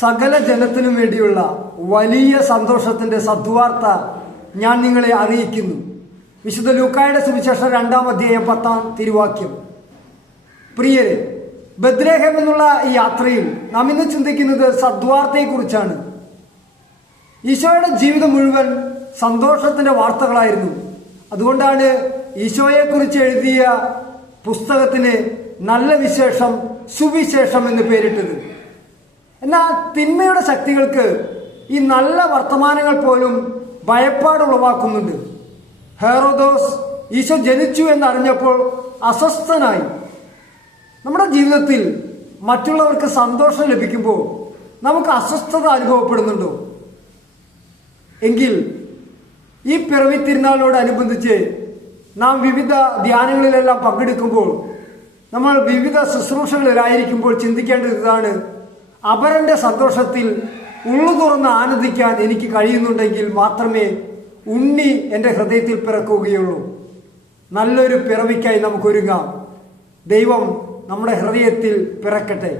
സകല ജനത്തിനും വേണ്ടിയുള്ള വലിയ സന്തോഷത്തിന്റെ സദ്വാർത്ത ഞാൻ നിങ്ങളെ അറിയിക്കുന്നു. വിശുദ്ധ ലൂക്കായുടെ സുവിശേഷം 2-ാം അധ്യായം 10-ാം തിരുവാക്യം. പ്രിയരെ, ബത്ലഹേം എന്നുള്ള ഈ യാത്രയിൽ നാം ഇന്ന് ചിന്തിക്കുന്നത് സദ്വാർത്തയെക്കുറിച്ചാണ്. ഈശോയുടെ ജീവിതം മുഴുവൻ സന്തോഷത്തിന്റെ വാർത്തകളായിരുന്നു. അതുകൊണ്ടാണ് ഈശോയെക്കുറിച്ച് എഴുതിയ പുസ്തകത്തിന് നല്ല വിശേഷം, സുവിശേഷം എന്ന് പേരിട്ടത്. എന്നാൽ തിന്മയുടെ ശക്തികൾക്ക് ഈ നല്ല വർത്തമാനങ്ങൾ പോലും ഭയപ്പാടുളവാക്കുന്നുണ്ട്. ഹെറോദോസ് ഈശോ ജനിച്ചു എന്നറിഞ്ഞപ്പോൾ അസ്വസ്ഥനായി. നമ്മുടെ ജീവിതത്തിൽ മറ്റുള്ളവർക്ക് സന്തോഷം ലഭിക്കുമ്പോൾ നമുക്ക് അസ്വസ്ഥത അനുഭവപ്പെടുന്നുണ്ടോ? എങ്കിൽ ഈ പിറവി തിരുനാളിനോടനുബന്ധിച്ച് നാം വിവിധ ധ്യാനങ്ങളിലെല്ലാം പങ്കെടുക്കുമ്പോൾ, നമ്മൾ വിവിധ ശുശ്രൂഷകളിലായിരിക്കുമ്പോൾ ചിന്തിക്കേണ്ടത് ഇതാണ്: അപരന്റെ സന്തോഷത്തിൽ ഉള്ളു തുറന്ന് ആനന്ദിക്കാൻ എനിക്ക് കഴിയുന്നുണ്ടെങ്കിൽ മാത്രമേ ഉണ്ണി എൻ്റെ ഹൃദയത്തിൽ പിറക്കുകയുള്ളൂ. നല്ലൊരു പിറവിക്കായി നമുക്ക് ഒരുങ്ങാം. ദൈവം നമ്മുടെ ഹൃദയത്തിൽ പിറക്കട്ടെ.